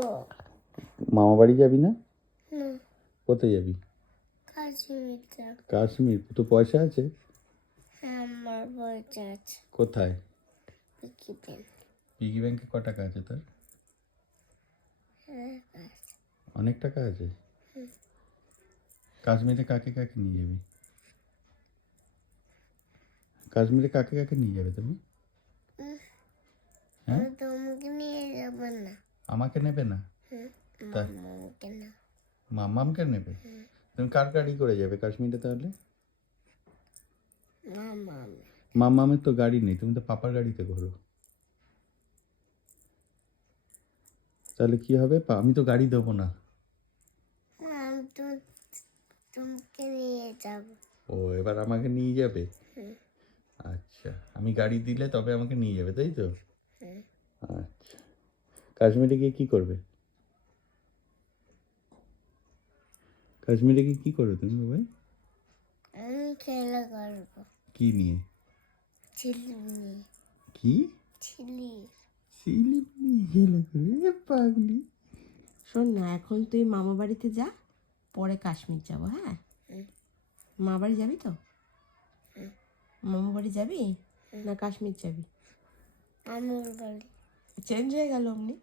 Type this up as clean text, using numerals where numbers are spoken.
যাবো। মামা বাড়ি যাবি না? না, কোথায় যাবি? কাশ্মীর যাব। কাশ্মীর? তো পয়সা আছে? হ্যাঁ, আমার পয়সা আছে। কোথায়? পিকি ব্যাংক। পিগি ব্যাংকে ক টাকা আছে তোর? হ্যাঁ, আছে। অনেক টাকা আছে। কাশ্মীরে কাকে কাকে নিয়ে যাবি? কাশ্মীরে কাকে কাকে নিয়ে যাবে তুমি? হ্যাঁ, আমি তোমাকে নিয়ে যাবো না। আমাকে নেবে না? তাই? মামাকে না। মামামকে নেবে? তুমি কার গাড়ি করে যাবে কাশ্মীরে তাহলে? মামা। মামামের তো গাড়ি নেই, তুমি তো পাপার গাড়িতে ঘোরো। তাহলে কি হবে? আমি তো গাড়ি দেবো না। আমি তো তোমাকে নিয়ে যাবো। ও, এবার আমাকে নিয়ে যাবে? আচ্ছা, আমি গাড়ি দিলে তবে আমাকে নিয়ে যাবে, তাই তো? আচ্ছা, কাশ্মীরে গিয়ে কি করবে? কাশ্মীরে গিয়ে কি করবে তুমি ভাই? আমি খেলা করবো। কি নিয়ে? ছিলি নিয়ে। কি? ছিলি। সিলিপ নিয়ে খেলা করবে? এ পাগলি। শোন না, এখন তুই মামা বাড়িতে যা, পরে কাশ্মীর যাবো। হ্যাঁ, মা বাড়ি যাবি তো? মামা বাড়ি যাবি না কাশ্মীর যাবি? আমার বাড়ি। চেঞ্জ হয়ে গেল অমনি।